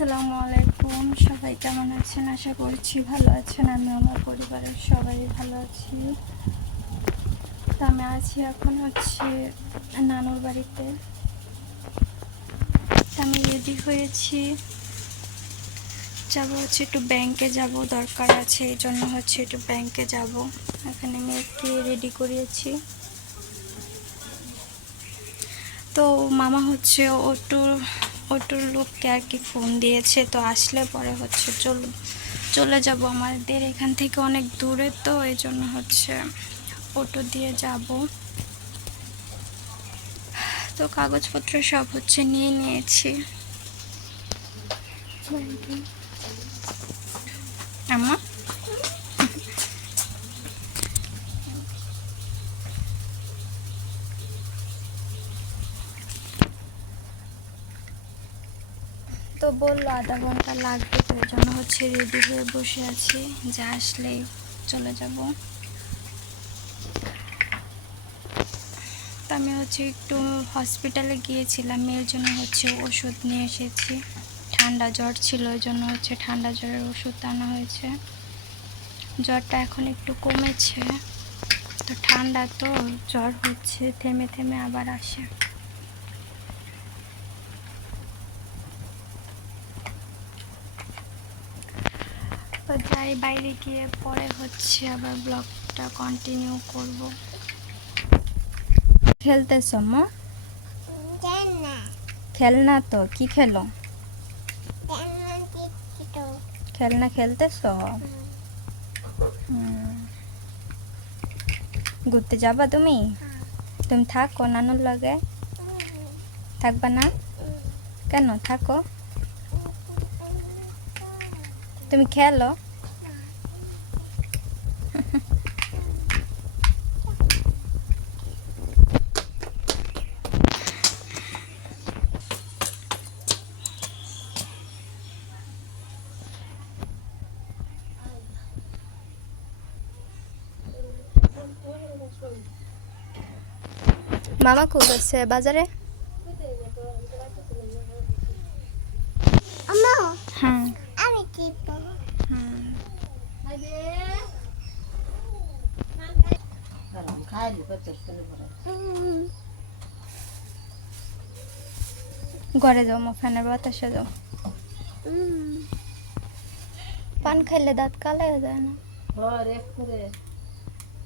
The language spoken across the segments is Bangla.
আসসালামু আলাইকুম। সবাই কেমন আছেন? আশা করছি ভালো আছেন। আমি আমার পরিবারের সবাই ভালো আছি। তো আমি আছি এখন হচ্ছে নানুর বাড়িতে। আমি রেডি হয়েছি। যাব হচ্ছে একটু ব্যাংকে যাব, দরকার আছে, এই জন্য হচ্ছে একটু ব্যাংকে যাব। এখানে মেয়েকে রেডি করিয়েছি। তো মামা হচ্ছে ওটুর ওটুর লোককে আর কি ফোন দিয়েছে তো আসলে পরে হচ্ছে চল চলে যাব আমাদের। এখান থেকে অনেক দূরে তো এই জন্য হচ্ছে অটো দিয়ে যাব। তো কাগজপত্র সব হচ্ছে নিয়ে নিয়েছি। আমা বলল, আধা ঘণ্টা লাগবে তো এই জন্য হচ্ছে রেডি হয়ে বসে আছি। যা আসলেই চলে যাব। তো আমি হচ্ছে একটু হসপিটালে গিয়েছিলাম মেয়ের জন্য হচ্ছে ওষুধ নিয়ে এসেছি। ঠান্ডা জ্বর ছিল ওই জন্য হচ্ছে ঠান্ডা জ্বরের ওষুধ আনা হয়েছে। জ্বরটা এখন একটু কমেছে, তো ঠান্ডা তো, জ্বর হচ্ছে, থেমে থেমে আবার আসে। তো যাই বাইরে গিয়ে পরে হচ্ছে আবার ব্লগটা কন্টিনিউ করব। খেলতেছ মা? খেলনা। তো কি খেলো? খেলনা খেলতেছ। ঘুরতে যাবা তুমি? তুমি থাকো নানুর লগে? থাকবা না? কেন? থাকো। তুমি খেলো? মামা খুব আছে বাজারে? আম্মা হ্যাঁ। হ্যাঁ ঘরে যাও মা ফ্যানের বাতাসে যাও। পান খাইলে দাঁত কালো হয়ে যায় না?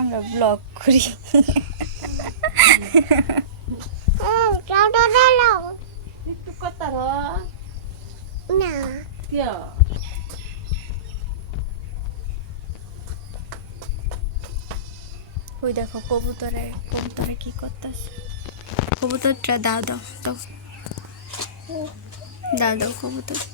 আমরা ব্লগ করি। ওই দেখো কবুতরে কবুতরে কি করতেছে? কবুতরটা দাও দাও তো দাও দাও কবুতরটা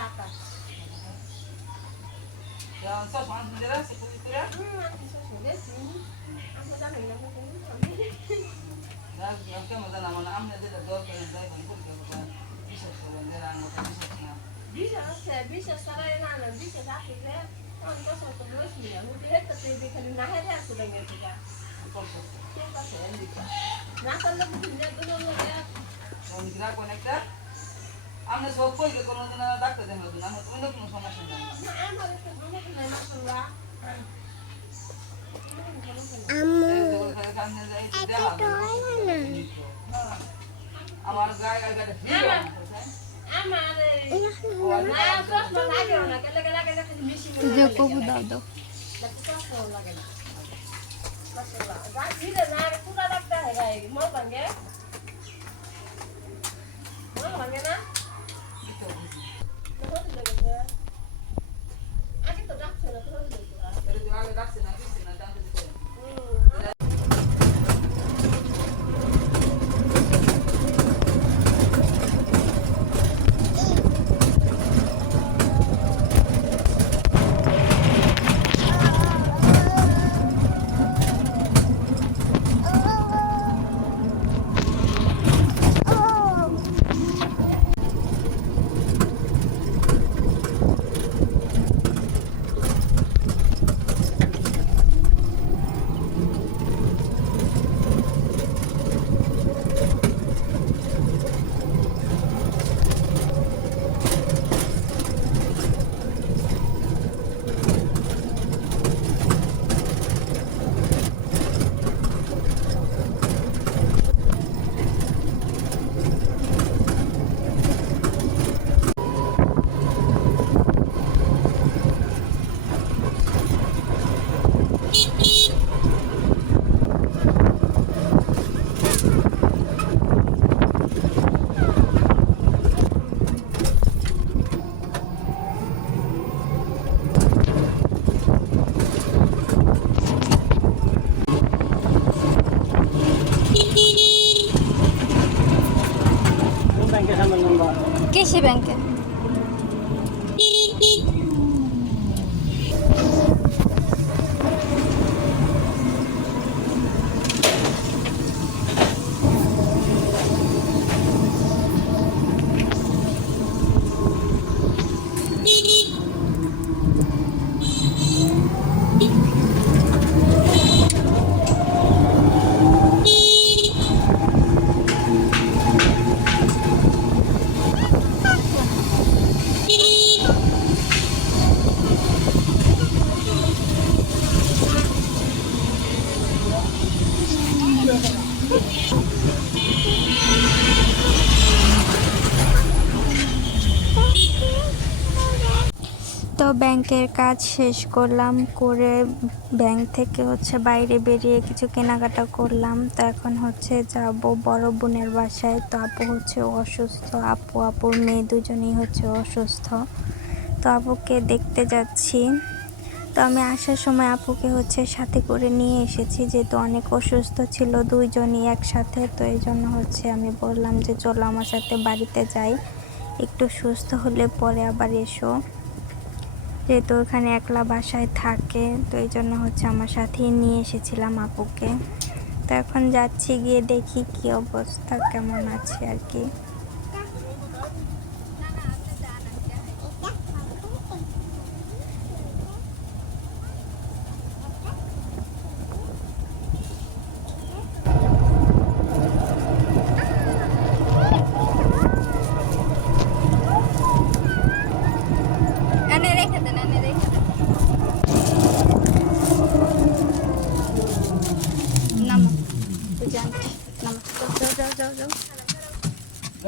টাকা بيجا أصلا بيجا صلاة نعنا بيجا تعرفي كده أنا بصرة تبلوسني ودي هتا تبي كان ناحية ده أصلا بيجا نعطلب كده بقول له يا আপনি সব কইলে কোনোদিন ডাক্তার তো অন্য কোনো সমস্যা নেই আমার গায়ে গায়ে দাও তো আগে ডাকছে না কিছু না জানতে দিতে কৃষি ব্যাংকে তো ব্যাংকের কাজ শেষ করলাম, করে ব্যাংক থেকে হচ্ছে বাইরে বেরিয়ে কিছু কেনাকাটা করলাম। তো এখন হচ্ছে যাব বড় বোনের বাসায়। তো আপু হচ্ছে অসুস্থ, আপু, আপুর মেয়ে দুজনেই হচ্ছে অসুস্থ। তো আপুকে দেখতে যাচ্ছি। তো আমি আসার সময় আপুকে হচ্ছে সাথে করে নিয়ে এসেছি, যেহেতু অনেক অসুস্থ ছিল দুইজনই একসাথে। তো এই জন্য হচ্ছে আমি বললাম যে, চলো আমার সাথে বাড়িতে যাই। একটু সুস্থ হলে পরে আবার এসো। যেহেতু ওখানে একলা বাসায় থাকে, তো এই জন্য হচ্ছে আমার সাথেই নিয়ে এসেছিলাম আপুকে। তো এখন যাচ্ছি গিয়ে দেখি কি অবস্থা, কেমন আছে আর কি এনে রেখে দেন এনে রেখে দেন নামো তুই জানিস নামো যাও যাও যাও যাও নামো।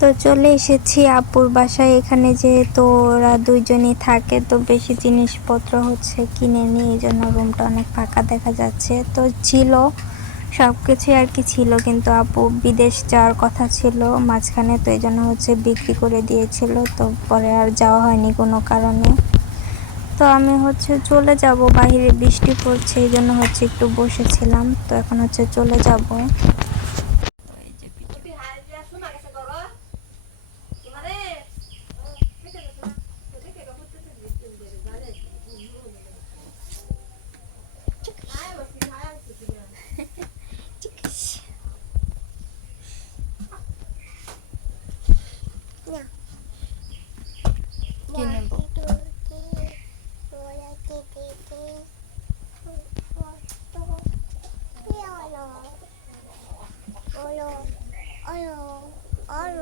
তো চলে এসেছি আপুর বাসায়। এখানে যেহেতু ওরা দুইজনই থাকে, তো বেশি জিনিসপত্র হচ্ছে কিনে নিয়ে এই জন্য রুমটা অনেক ফাঁকা দেখা যাচ্ছে। তো ছিল সব কিছুই আর কি ছিল, কিন্তু আপু বিদেশ যাওয়ার কথা ছিল, মাঝখানে তো এই জন্য হচ্ছে বিক্রি করে দিয়েছিল, তো পরে আর যাওয়া হয়নি কোনো কারণে। তো আমি হচ্ছে চলে যাব বাহিরে বৃষ্টি পড়ছে এই জন্য হচ্ছে একটু বসেছিলাম, তো এখন হচ্ছে চলে যাব।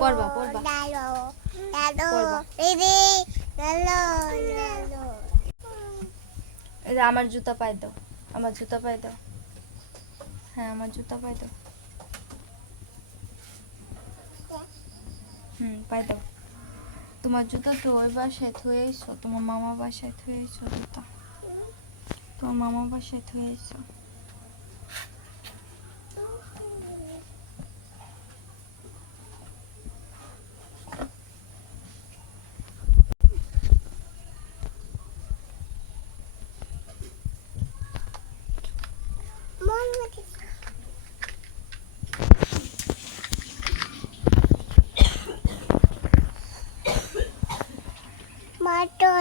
পড়বা, পড়বা। আমার জুতা পায়ে দাও আমার জুতা পায়ে দাও। হ্যাঁ আমার জুতা পায়ে দাও। হুম পায়ে দাও। তোমার জুতা তো ওই বাসায় থুয়ে এসো তোমার মামা বাসায় থুয়ে এসো জুতা। তোমার মামা বাসায় থুয়ে এসো মন মতে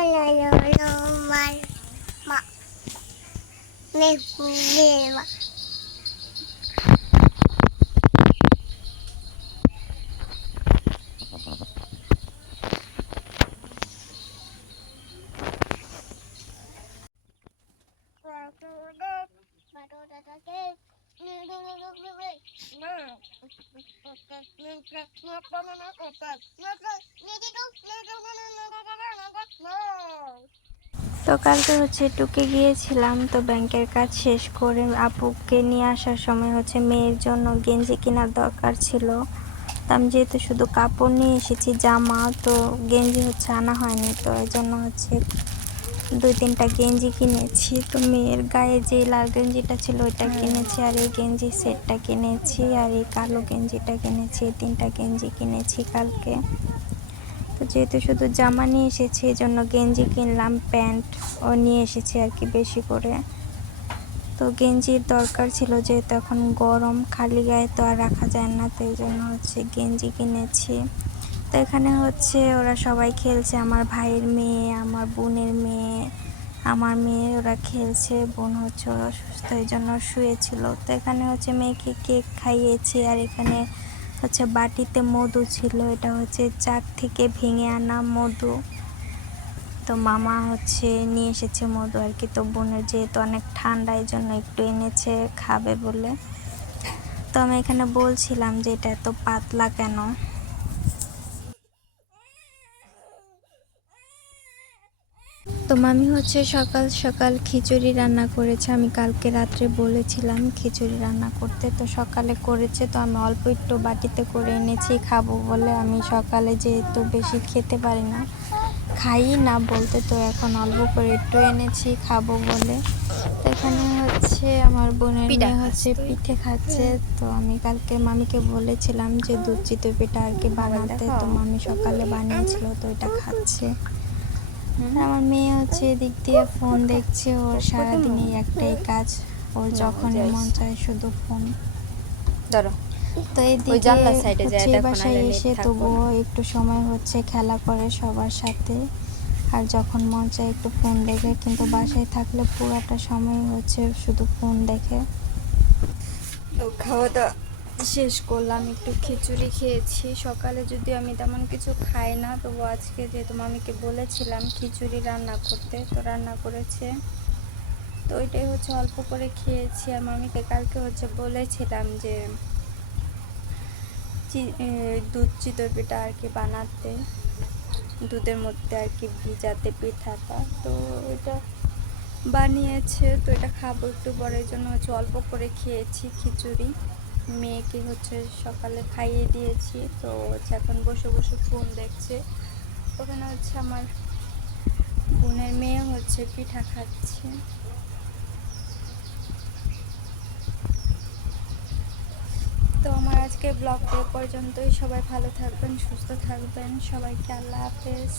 মাটো লালো লো মার মা নে নে মা তো কালকে হচ্ছে টুকে গিয়েছিলাম, তো ব্যাংকের কাজ শেষ করে আপুকে নিয়ে আসার সময় হচ্ছে মেয়ের জন্য গেঞ্জি কেনার দরকার ছিল। তো আমি যেহেতু শুধু কাপড় নিয়ে এসেছি, জামা তো গেঞ্জি হচ্ছে আনা হয়নি, তো এই জন্য হচ্ছে দুই তিনটা গেঞ্জি কিনেছি। তো মেয়ের গায়ে যে লাল গেঞ্জিটা ছিল ওইটা কিনেছি, আর এই গেঞ্জি সেটটা কিনেছি, আর এই কালো গেঞ্জিটা কিনেছি, এই তিনটা গেঞ্জি কিনেছি কালকে। তো যেহেতু শুধু জামা নিয়ে এসেছি এই জন্য গেঞ্জি কিনলাম, প্যান্ট ও নিয়ে এসেছি আর কি বেশি করে। তো গেঞ্জির দরকার ছিল যেহেতু এখন গরম, খালি গায়ে তো আর রাখা যায় না, তো এই জন্য হচ্ছে গেঞ্জি কিনেছি। তো এখানে হচ্ছে ওরা সবাই খেলছে। আমার ভাইয়ের মেয়ে, আমার বোনের মেয়ে, আমার মেয়ে ওরা খেলছে। বোন হচ্ছে অসুস্থ এই জন্য শুয়েছিল। তো এখানে হচ্ছে মেয়েকে কেক খাইয়েছি আর এখানে হচ্ছে বাটিতে মধু ছিল। এটা হচ্ছে চাক থেকে ভেঙে আনা মধু। তো মামা হচ্ছে নিয়ে এসেছে মধু আর কি। তো বোনের যেহেতু অনেক ঠান্ডা, এই জন্য একটু এনেছে, খাবে বলে। তো আমি এখানে বলছিলাম যে এটা এত পাতলা কেন? তো মামি হচ্ছে সকাল সকাল খিচুড়ি রান্না করেছে। আমি কালকে রাত্রে বলেছিলাম খিচুড়ি রান্না করতে তো সকালে করেছে তো আমি অল্প একটু বাটিতে করে এনেছি খাব বলে। আমি সকালে যেহেতু বেশি খেতে পারি না খাই না বলতে তো এখন অল্প করে একটু এনেছি খাব বলে। তো এখানে হচ্ছে আমার বোনের মেয়ে হচ্ছে পিঠে খাচ্ছে তো আমি কালকে মামিকে বলেছিলাম যে দুধ চিতই পিঠা আর কি বানাতে তো মামি সকালে বানিয়েছিল তো এটা খাচ্ছে। আমার মেয়ে হচ্ছে এদিক দিয়ে ফোন দেখছে ওর সারাদিন এই একটাই কাজ ওর যখন মন চায় শুধু ফোন ধরো। তো এদিকে হচ্ছে বাসায় এসে তবুও একটু সময় হচ্ছে খেলা করে সবার সাথে। আর যখন মন চায় একটু ফোন দেখে কিন্তু বাসায় থাকলে পুরাটা সময় হচ্ছে শুধু ফোন দেখে। তো খাওয়া দাওয়া শেষ করলাম, একটু খিচুড়ি খেয়েছি। সকালে যদি আমি তেমন কিছু খাই না, তবু আজকে যেহেতু মামিকে বলেছিলাম খিচুড়ি রান্না করতে, তো রান্না করেছে। তো ওইটাই হচ্ছে অল্প করে খেয়েছি আর মামিকে কালকে হচ্ছে বলেছিলাম যে দুধ চিতই পিঠা আর কি বানাতে। দুধের মধ্যে আর কি ভিজাতে পিঠাটা। তো এটা বানিয়েছে, তো এটা খাব একটু পরের জন্য হচ্ছে অল্প করে খেয়েছি খিচুড়ি। মেয়েকে হচ্ছে সকালে খাইয়ে দিয়েছি। তো হচ্ছে এখন বসে বসে ফোন দেখছে। ওখানে হচ্ছে আমার বোনের মেয়ে হচ্ছে পিঠা খাচ্ছে। তো আমার আজকে ব্লগটা এ পর্যন্তই। সবাই ভালো থাকবেন, সুস্থ থাকবেন। সবাইকে আল্লাহ হাফেজ।